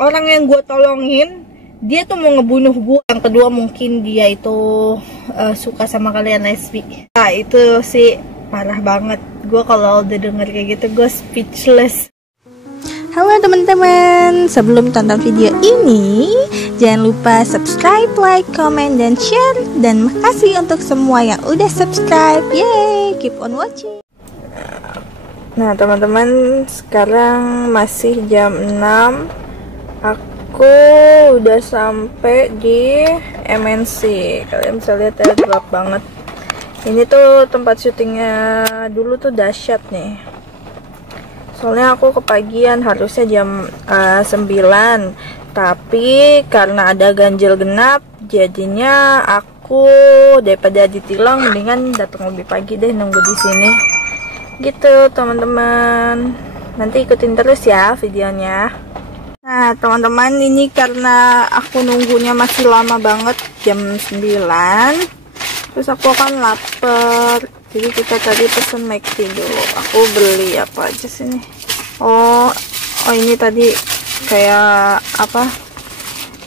orang yang gue tolongin dia tuh mau ngebunuh gue. Yang kedua mungkin dia itu suka sama kalian lesbi. Nah itu sih parah banget. Gue kalau udah denger kayak gitu gue speechless. Halo teman-teman, sebelum tonton video ini jangan lupa subscribe, like, comment, dan share. Dan makasih untuk semua yang udah subscribe. Yeay, keep on watching. Nah teman-teman, sekarang masih jam 6. Aku udah sampai di MNC. Kalian bisa lihat ya, gelap banget. Ini tuh tempat syutingnya dulu tuh dahsyat nih. Soalnya aku kepagian, harusnya jam 9. Tapi karena ada ganjil genap, jadinya aku daripada ditilang mendingan datang lebih pagi deh, nunggu di sini. Gitu teman-teman. Nanti ikutin terus ya videonya. Nah teman-teman, ini karena aku nunggunya masih lama banget, jam 9. Terus aku kan lapar. Jadi kita tadi pesen McD dulu. Aku beli apa aja sih nih? Oh ini tadi kayak apa?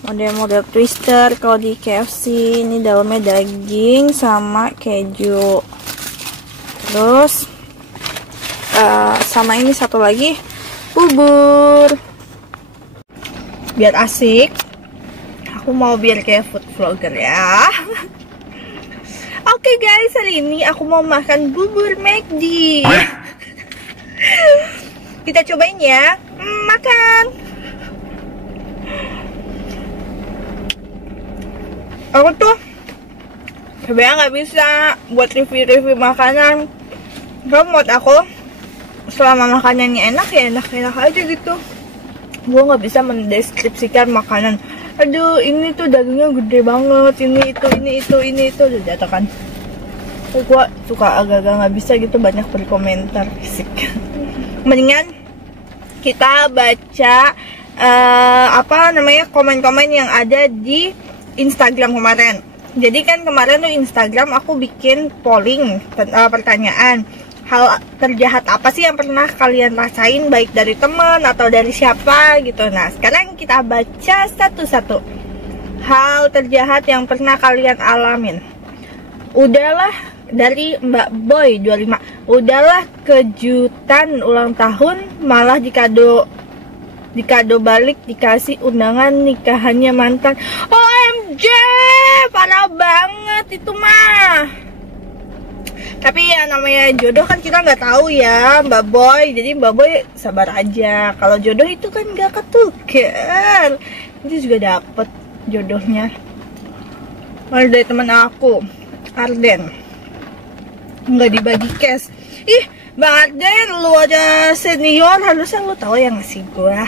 Model-model twister. Kalau di KFC ini dalamnya daging sama keju. Terus sama ini satu lagi bubur. Biar asik. Aku mau biar kayak food vlogger ya. Oke guys, hari ini aku mau makan bubur McD. Kita cobain ya. Makan. Aku tuh sebenarnya nggak bisa buat review-review makanan. Kalau menurut aku, selama makanannya enak ya enak-enak aja gitu. Gue nggak bisa mendeskripsikan makanan. Aduh, ini tuh dagingnya gede banget, ini itu udah jatuh kan. Gue suka agak-agak nggak bisa gitu banyak berkomentar fisik. Mendingan kita baca komen-komen yang ada di Instagram kemarin. Jadi kan kemarin tuh Instagram aku bikin polling pertanyaan, hal terjahat apa sih yang pernah kalian rasain, baik dari teman atau dari siapa gitu. Nah sekarang kita baca satu-satu. Hal terjahat yang pernah kalian alamin. Udahlah, dari Mbak Boy 25. Udahlah, kejutan ulang tahun malah dikado balik, dikasih undangan nikahannya mantan. OMG, parah banget itu mah. Tapi ya namanya jodoh kan kita nggak tahu ya Mbak Boy. Jadi Mbak Boy sabar aja. Kalau jodoh itu kan nggak ketukar. Ini juga dapet jodohnya. Malah dari teman aku, Arden. Nggak dibagi cash. Ih, Bang Arden, lu aja senior, harusnya lu tahu yang ngasih gua.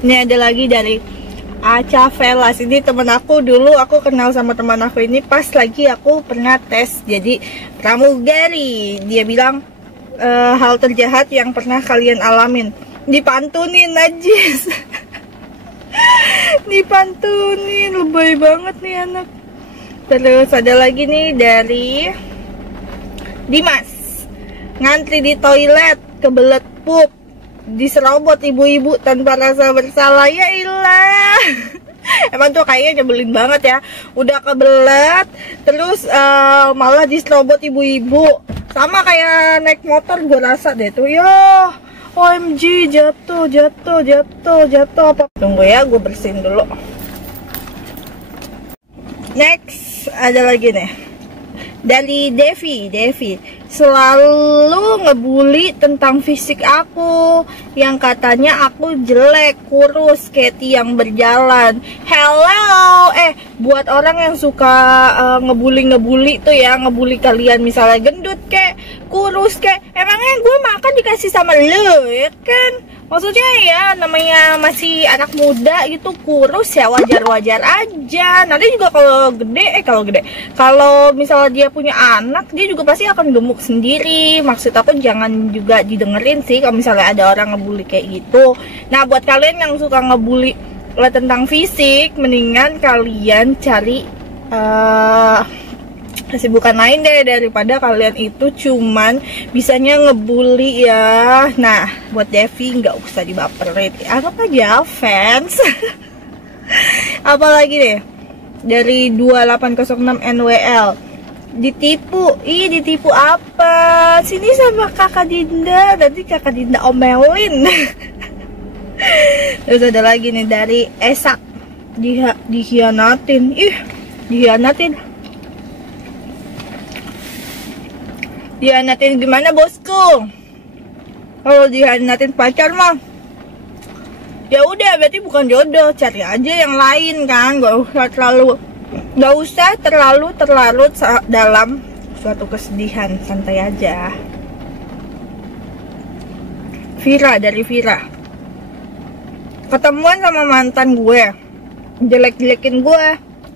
Ini ada lagi dari Aca Velas. Ini temen aku dulu, aku kenal sama teman aku ini pas lagi aku pernah tes jadi pramugari. Dia bilang hal terjahat yang pernah kalian alamin. Dipantunin najis. Dipantunin, lebay banget nih anak. Terus ada lagi nih dari Dimas. Ngantri di toilet, kebelet pup, diserobot ibu-ibu tanpa rasa bersalah. Ya ilah. Emang tuh kayaknya nyebelin banget ya. Udah kebelet terus malah diserobot ibu-ibu. Sama kayak naik motor, gue rasa deh tuh. Yo, OMG, jatuh apa. Tunggu ya, gue bersihin dulu. Next ada lagi nih dari Devi. Selalu ngebully tentang fisik aku, yang katanya aku jelek, kurus, kayak tiang berjalan. Hello, buat orang yang suka ngebully tuh ya, ngebully kalian misalnya gendut kek, kurus kek, emangnya gue makan dikasih sama lo ya kan? Maksudnya ya namanya masih anak muda gitu, kurus ya wajar-wajar aja. Nanti juga kalau misalnya dia punya anak, dia juga pasti akan gemuk sendiri. Maksud aku jangan juga didengerin sih kalau misalnya ada orang ngebully kayak gitu. Nah buat kalian yang suka ngebully tentang fisik, mendingan kalian cari kesibukan lain deh daripada kalian itu cuman bisanya ngebully ya. Nah, buat Devi nggak usah dibaperin, anggap aja fans. Apalagi deh dari 2806 NWL ditipu. Ditipu apa? Sini sama kakak Dinda, nanti kakak Dinda omelin. Terus ada lagi nih dari Esak, dihianatin. Dihianatin gimana bosku? Kalau dihianatin pacar mah ya udah berarti bukan jodoh, cari aja yang lain kan. Gak usah terlalu dalam suatu kesedihan, santai aja. Dari Vira, ketemuan sama mantan gue, jelek-jelekin gue,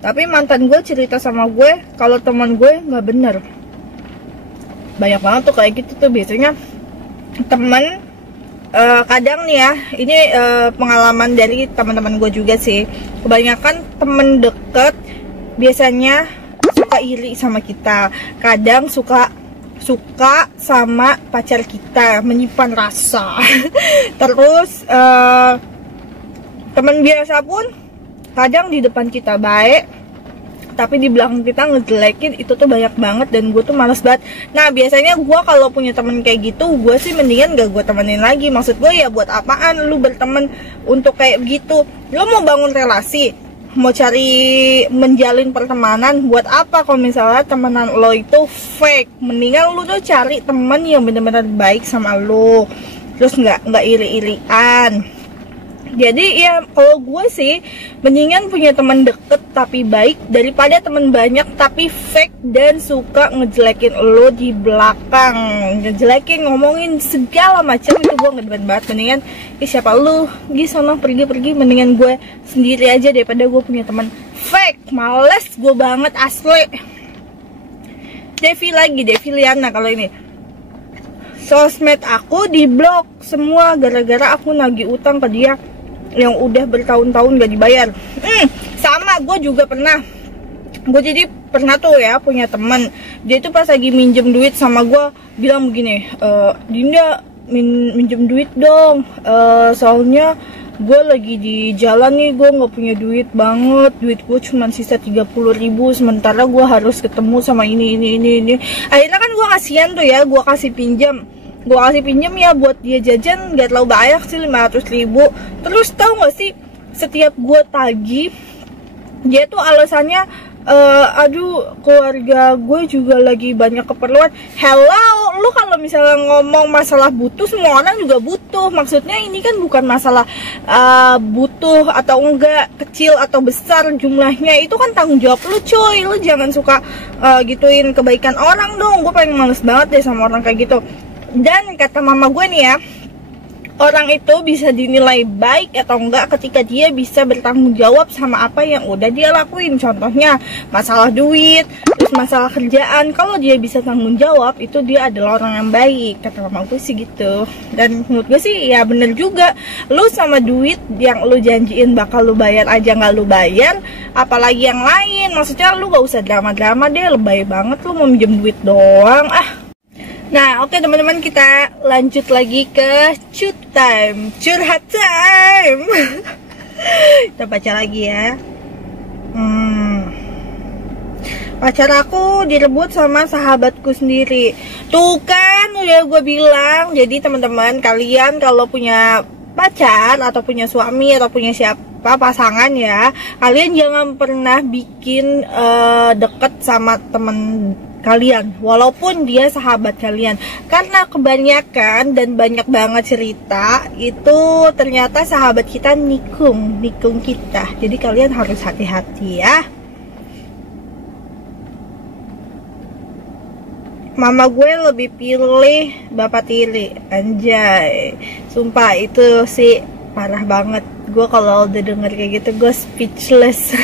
tapi mantan gue cerita sama gue kalau teman gue nggak bener. Banyak banget tuh kayak gitu tuh biasanya temen. Kadang nih ya, ini pengalaman dari teman-teman gue juga sih. Kebanyakan temen deket biasanya suka iri sama kita. Kadang suka sama pacar kita, menyimpan rasa. Terus teman biasa pun kadang di depan kita baik, tapi di belakang kita ngejelekin. Itu tuh banyak banget dan gue tuh males banget. Nah biasanya gue kalau punya temen kayak gitu, gue sih mendingan gak gue temenin lagi. Maksud gue ya buat apaan lu berteman untuk kayak gitu? Lu mau bangun relasi, mau cari menjalin pertemanan, buat apa kalau misalnya temenan lo itu fake? Mendingan lu tuh cari temen yang bener-bener baik sama lo, terus nggak iri-irian. Jadi ya kalau gue sih mendingan punya teman deket tapi baik daripada teman banyak tapi fake dan suka ngejelekin lo di belakang, ngejelekin, ngomongin segala macam. Itu gue ngedemen banget. Mendingan siapa lu, sono pergi, mendingan gue sendiri aja daripada gue punya teman fake. Males gue banget asli. Devi Liana kalau ini, sosmed aku diblok semua gara-gara aku nagih utang ke dia yang udah bertahun-tahun gak dibayar. Sama, gue juga pernah. Gue jadi pernah tuh ya punya temen, dia itu pas lagi minjem duit sama gue bilang begini, Dinda minjem duit dong, soalnya gue lagi di jalan nih, gue nggak punya duit banget, duit gue cuma sisa 30.000, sementara gue harus ketemu sama ini. Akhirnya kan gue kasihan tuh ya, gue kasih pinjam ya buat dia jajan, gak terlalu banyak sih, 500.000. Terus tahu gak sih, setiap gue tagih dia tuh alasannya aduh keluarga gue juga lagi banyak keperluan. Hello, lu kalau misalnya ngomong masalah butuh, semua orang juga butuh. Maksudnya ini kan bukan masalah butuh atau enggak, kecil atau besar jumlahnya, itu kan tanggung jawab lu cuy. Lu jangan suka gituin kebaikan orang dong. Gue paling males banget deh sama orang kayak gitu. Dan kata mama gue nih ya, orang itu bisa dinilai baik atau enggak ketika dia bisa bertanggung jawab sama apa yang udah dia lakuin. Contohnya masalah duit, terus masalah kerjaan. Kalau dia bisa tanggung jawab, itu dia adalah orang yang baik. Kata mama gue sih gitu. Dan menurut gue sih ya bener juga. Lu sama duit yang lu janjiin bakal lu bayar aja nggak lu bayar, apalagi yang lain. Maksudnya lu gak usah drama-drama deh, lebay banget lu mau minjem duit doang. Nah, oke teman-teman, kita lanjut lagi ke curhat time. Kita baca lagi ya. Pacar aku direbut sama sahabatku sendiri. Tuh kan udah gue bilang. Jadi teman-teman, kalian kalau punya pacar atau punya suami atau punya siapa pasangan ya, kalian jangan pernah bikin deket sama temen kalian walaupun dia sahabat kalian, karena kebanyakan dan banyak banget cerita itu ternyata sahabat kita nikung kita. Jadi kalian harus hati-hati ya. Mama gue lebih pilih bapak tiri, anjay. Sumpah itu sih parah banget. Gue kalau udah denger kayak gitu gue speechless.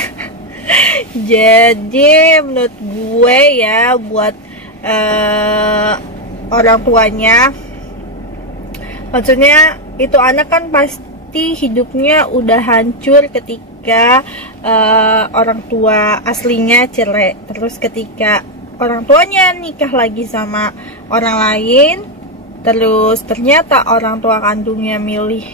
Jadi menurut gue ya, buat orang tuanya, maksudnya itu anak kan pasti hidupnya udah hancur ketika orang tua aslinya cerai. Terus ketika orang tuanya nikah lagi sama orang lain, terus ternyata orang tua kandungnya milih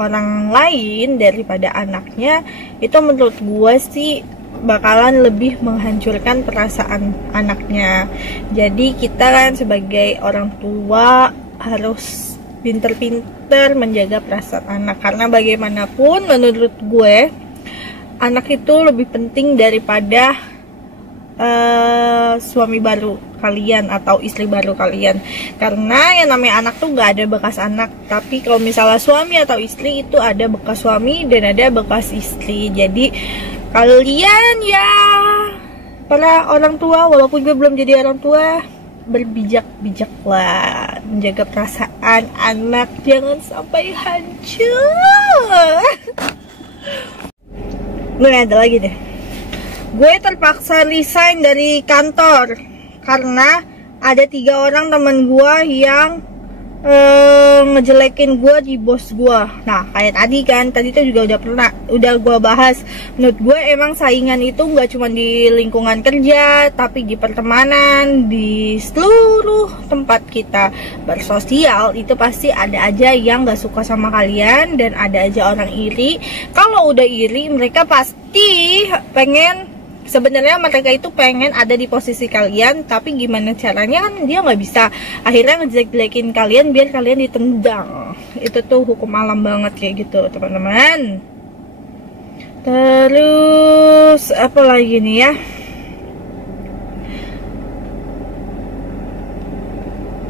orang lain daripada anaknya, itu menurut gue sih bakalan lebih menghancurkan perasaan anaknya. Jadi kita kan sebagai orang tua harus pinter-pinter menjaga perasaan anak, karena bagaimanapun menurut gue anak itu lebih penting daripada suami baru kalian atau istri baru kalian. Karena yang namanya anak tuh gak ada bekas anak, tapi kalau misalnya suami atau istri itu ada bekas suami dan ada bekas istri. Jadi kalian ya para orang tua, walaupun gue belum jadi orang tua, berbijak-bijaklah menjaga perasaan anak, jangan sampai hancur. Ada lagi deh, gue terpaksa resign dari kantor karena ada 3 orang temen gue yang ngejelekin gue di bos gue. Nah kayak tadi tuh juga udah gue bahas. Menurut gue emang saingan itu nggak cuma di lingkungan kerja, tapi di pertemanan, di seluruh tempat kita bersosial itu pasti ada aja yang nggak suka sama kalian dan ada aja orang iri. Kalau udah iri, mereka pasti sebenarnya mereka itu pengen ada di posisi kalian, tapi gimana caranya kan dia nggak bisa. Akhirnya ngejelek-jelekin kalian biar kalian ditendang. Itu tuh hukum alam banget kayak gitu teman-teman. Terus apa lagi nih ya?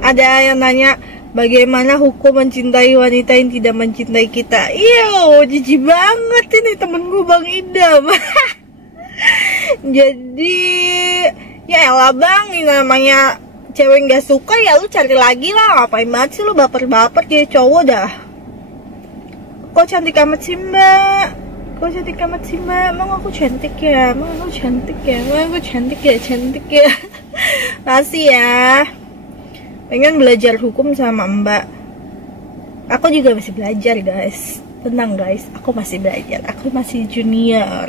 Ada yang nanya, bagaimana hukum mencintai wanita yang tidak mencintai kita? Iyo, jijik banget ini temen gue Bang Idam. Jadi ya elah bang, ini namanya cewek gak suka ya lu cari lagi lah. Ngapain banget sih lu baper-baper jadi cowok dah. Kok cantik amat sih mbak? Emang aku cantik ya? Emang aku cantik ya? Masih ya. Pengen belajar hukum sama mbak. Aku juga masih belajar guys. Tenang guys, aku masih belajar, aku masih junior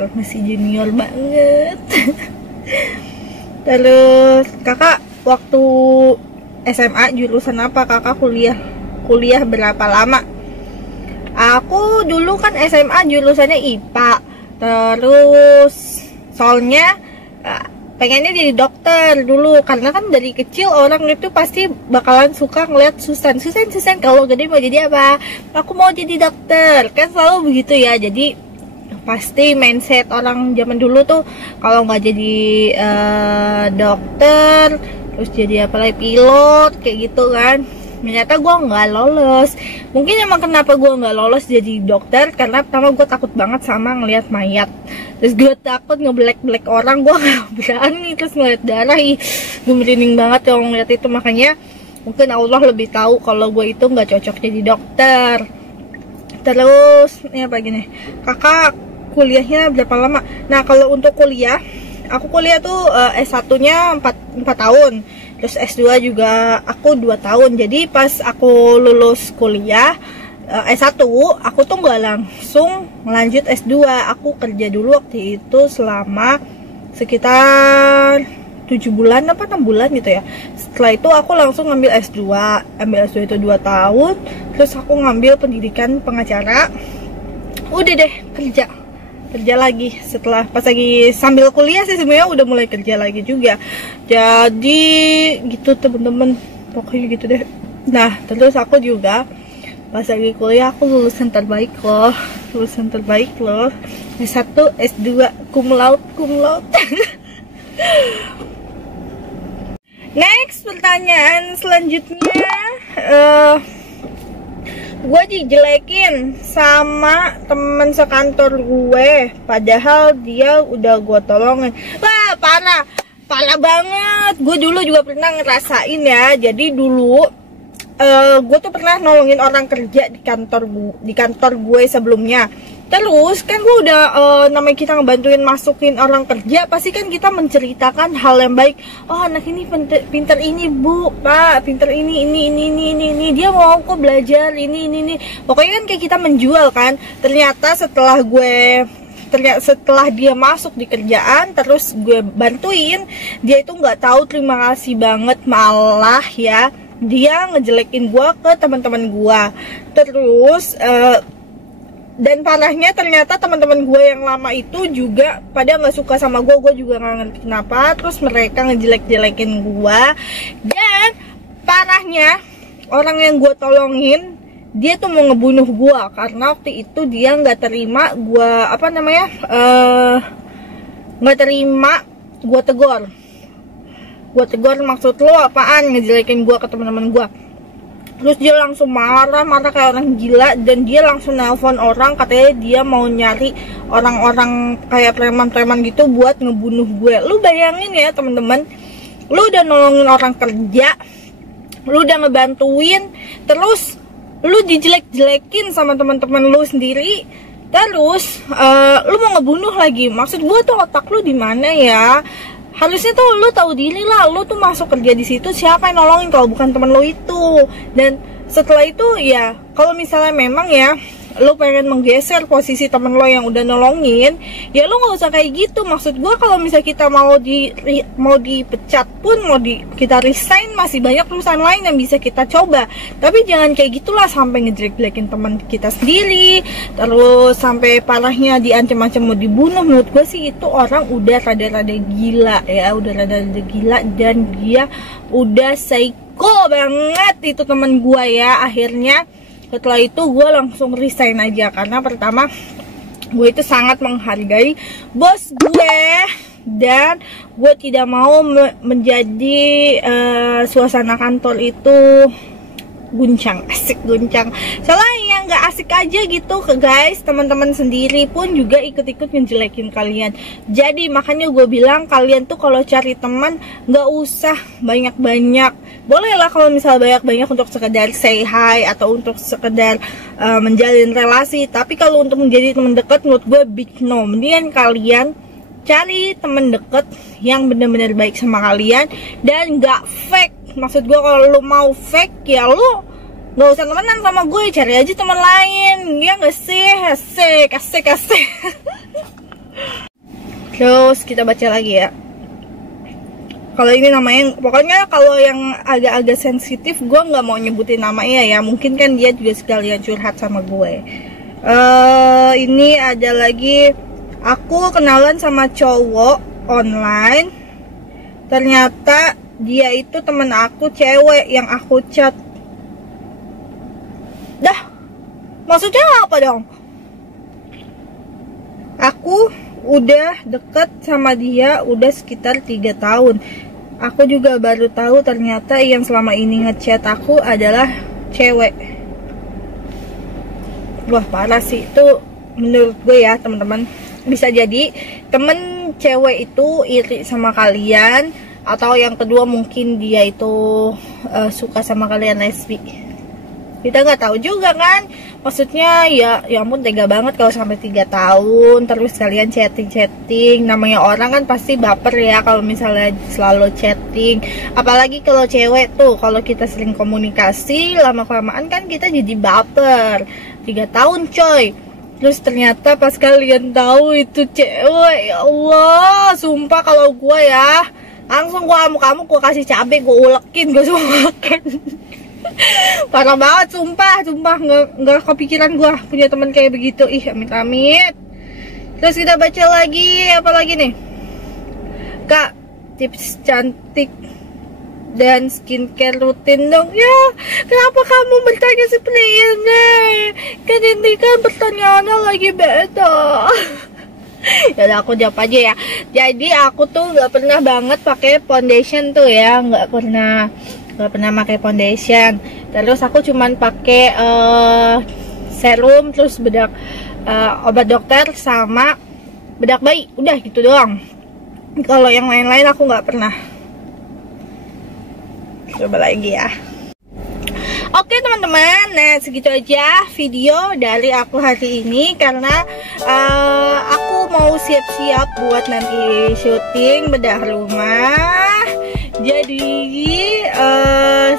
banget. Terus kakak waktu SMA jurusan apa? Kakak kuliah berapa lama? Aku dulu kan SMA jurusannya IPA. Terus soalnya pengennya jadi dokter dulu, karena kan dari kecil orang itu pasti bakalan suka ngeliat Susan kalau gede mau jadi apa, aku mau jadi dokter, kan selalu begitu ya. Jadi pasti mindset orang zaman dulu tuh kalau nggak jadi dokter terus jadi apa lagi, pilot kayak gitu kan. Ternyata gue nggak lolos. Mungkin emang kenapa gue nggak lolos jadi dokter, karena pertama gue takut banget sama ngelihat mayat. Terus gue takut ngebelek orang, gue gak berani. Terus ngeliat darah, gue merinding banget kalau ngeliat itu. Makanya mungkin Allah lebih tahu kalau gue itu nggak cocok jadi dokter. Terus ini apa gini, kakak kuliahnya berapa lama? Nah kalau untuk kuliah, aku kuliah tuh S1 nya 4 tahun, terus S2 juga aku 2 tahun. Jadi pas aku lulus kuliah S1, aku tuh nggak langsung lanjut S2. Aku kerja dulu waktu itu selama sekitar 7 bulan apa 6 bulan gitu ya. Setelah itu aku langsung ngambil S2. Ambil S2 itu 2 tahun. Terus aku ngambil pendidikan pengacara. Udah deh kerja lagi. Setelah pas lagi sambil kuliah sih sebenarnya udah mulai kerja lagi juga. Jadi gitu temen-temen, pokoknya gitu deh. Nah terus aku juga pas lagi kuliah aku lulusan terbaik loh. S1, S2 cum laude. Next, pertanyaan selanjutnya, gue dijelekin sama temen sekantor gue, padahal dia udah gue tolongin. Wah parah banget. Gue dulu juga pernah ngerasain ya. Jadi dulu gue tuh pernah nolongin orang kerja di kantor gue sebelumnya. Terus kan gue udah namanya kita ngebantuin masukin orang kerja, pasti kan kita menceritakan hal yang baik. Oh anak ini pinter ini bu, pak, pinter ini, dia mau kok belajar ini. Pokoknya kan kayak kita menjual kan. Ternyata setelah gue ternyata setelah dia masuk di kerjaan terus gue bantuin, dia itu nggak tahu terima kasih banget, malah ya dia ngejelekin gue ke teman-teman gue. Terus dan parahnya ternyata teman-teman gue yang lama itu juga pada nggak suka sama gue juga nggak ngerti kenapa. Terus mereka ngejelek-jelekin gue. Dan parahnya orang yang gue tolongin dia tuh mau ngebunuh gue karena waktu itu dia nggak terima gue nggak terima gue tegur. Maksud lo apaan ngejelekin gue ke teman-teman gue? Terus dia langsung marah kayak orang gila, dan dia langsung nelpon orang, katanya dia mau nyari orang-orang kayak preman-preman gitu buat ngebunuh gue. Lu bayangin ya teman-teman, lu udah nolongin orang kerja, lu udah ngebantuin, terus lu dijelek-jelekin sama teman-teman lu sendiri, terus lu mau ngebunuh lagi. Maksud gue tuh otak lu di mana ya? Harusnya tuh lu tahu diri lah, lu tuh masuk kerja di situ, siapa yang nolongin kalau bukan temen lu itu. Dan setelah itu ya, kalau misalnya memang ya lu pengen menggeser posisi temen lo yang udah nolongin, ya lu nggak usah kayak gitu. Maksud gua kalau misalnya kita mau dipecat pun, kita resign, masih banyak perusahaan lain yang bisa kita coba. Tapi jangan kayak gitulah, sampai ngejelek-jelekin teman kita sendiri, terus sampai parahnya diancam-ancam mau dibunuh. Menurut gua sih itu orang udah rada-rada gila ya, dan dia udah psycho banget itu temen gua ya. Akhirnya setelah itu gue langsung resign aja, karena pertama gue itu sangat menghargai bos gue, dan gue tidak mau menjadi suasana kantor itu guncang. Soalnya yang nggak asik aja gitu guys, teman-teman sendiri pun juga ikut-ikut ngejelekin kalian. Jadi makanya gue bilang, kalian tuh kalau cari teman nggak usah banyak-banyak. Boleh lah kalau misal banyak-banyak untuk sekedar say hi atau untuk sekedar menjalin relasi, tapi kalau untuk menjadi teman dekat, menurut gue big no. Mendingan kalian cari teman dekat yang benar-benar baik sama kalian dan nggak fake. Maksud gue kalau lu mau fake ya lu nggak usah temenan sama gue, cari aja teman lain, ya nggak sih? Asik. Terus kita baca lagi ya. Kalau ini namanya, pokoknya kalau yang agak-agak sensitif gue nggak mau nyebutin namanya ya, mungkin kan dia juga sekalian curhat sama gue. Ini ada lagi, aku kenalan sama cowok online, ternyata dia itu temen aku cewek yang aku chat. Dah, maksudnya apa dong? Aku udah deket sama dia udah sekitar 3 tahun. Aku juga baru tahu ternyata yang selama ini ngechat aku adalah cewek. Wah parah sih itu menurut gue ya teman-teman. Bisa jadi temen cewek itu iri sama kalian, atau yang kedua mungkin dia itu suka sama kalian, lesbi. Kita nggak tahu juga kan. Maksudnya ya ampun tega banget kalau sampai 3 tahun terus kalian chatting. Namanya orang kan pasti baper ya kalau misalnya selalu chatting. Apalagi kalau cewek tuh, kalau kita sering komunikasi lama-kelamaan kan kita jadi baper. 3 tahun coy. Terus ternyata pas kalian tahu itu cewek, ya Allah, sumpah kalau gue ya langsung gue kamu gue kasih cabai, gue ulekin, gue semua makan. Parah banget, sumpah nggak kepikiran gue punya teman kayak begitu. Ih, amit-amit. Terus kita baca lagi, apa lagi nih? Kak, tips cantik dan skincare rutin dong ya. Kenapa kamu bertanya seperti ini? Kan ini kan pertanyaannya lagi beda. Ya aku jawab aja ya. Jadi aku tuh nggak pernah banget pakai foundation tuh ya, nggak pernah pakai foundation. Terus aku cuman pakai serum, terus bedak obat dokter sama bedak bayi, udah gitu doang. Kalau yang lain-lain aku nggak pernah. Coba lagi ya. Oke teman-teman, nah segitu aja video dari aku hari ini, karena aku mau siap-siap buat nanti syuting bedah rumah. Jadi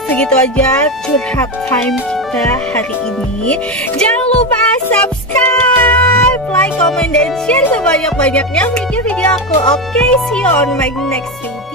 segitu aja curhat time kita hari ini. Jangan lupa subscribe subscribe, like, comment, dan share sebanyak-banyaknya video-video aku. Oke, see you on my next video.